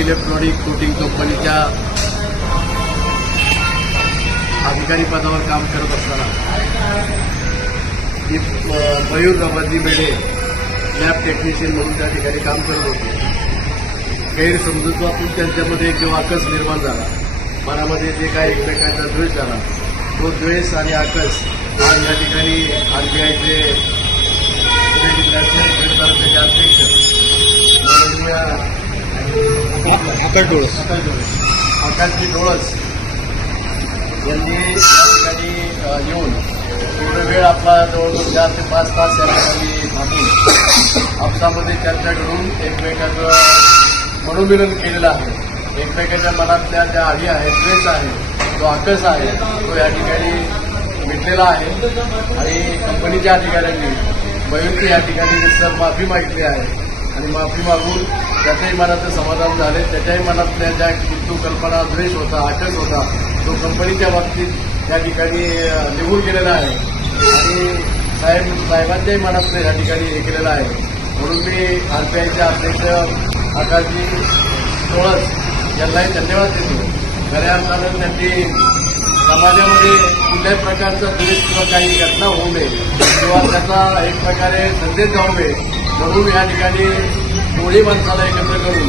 Electronic coating कंपनीच्या अधिकारी पदावर काम करत असताना मयूर रबाजी बेडे लॅब टेक्निशियन म्हणून त्या ठिकाणी काम करत होते. गैरसमजुतीतून त्यांच्यामध्ये जो आकस निर्माण झाला मनामध्ये जे काही एकमेकांचा द्वेष झाला तो द्वेष आणि आकस आज या ठिकाणी आरबीआयचे अकल डोळस आकाशजी डोळस यांनी या ठिकाणी येऊन थोडा वेळ आपला जवळजवळ चार ते पाच तास या ठिकाणी थांबून आपसामध्ये चर्चा करून एकमेकाचं मनोमिलन केलेलं आहे. एकमेकाच्या मनातल्या ज्या आधी आहेत द्वेष आहे जो आकस आहे तो या ठिकाणी मिटलेला आहे. आणि कंपनीच्या अधिकाऱ्यांनी मयूरची या ठिकाणी सर माफी मागितली आहे आणि माफी मागून त्याच्याही मनाचं समाधान झाले. त्याच्याही मनातल्या ज्या किंतू कल्पना द्वेष होता आटक होता तो कंपनीच्या बाबतीत या ठिकाणी निघून गेलेला आहे. आणि साहेब साहेबांच्याही मनातलं या ठिकाणी हे केलेलं आहे. म्हणून मी आरपीआयचे अध्यक्ष आकाशजी टोळस यांनाही धन्यवाद देतो. खऱ्या अर्थानं त्यांनी समाजामध्ये कुठल्याही प्रकारचा द्वेष किंवा काही घटना होऊ नये किंवा त्याचा एक प्रकारे संदेश जाऊ नये म्हणून या ठिकाणी दोन्ही माणसाला एकत्र करून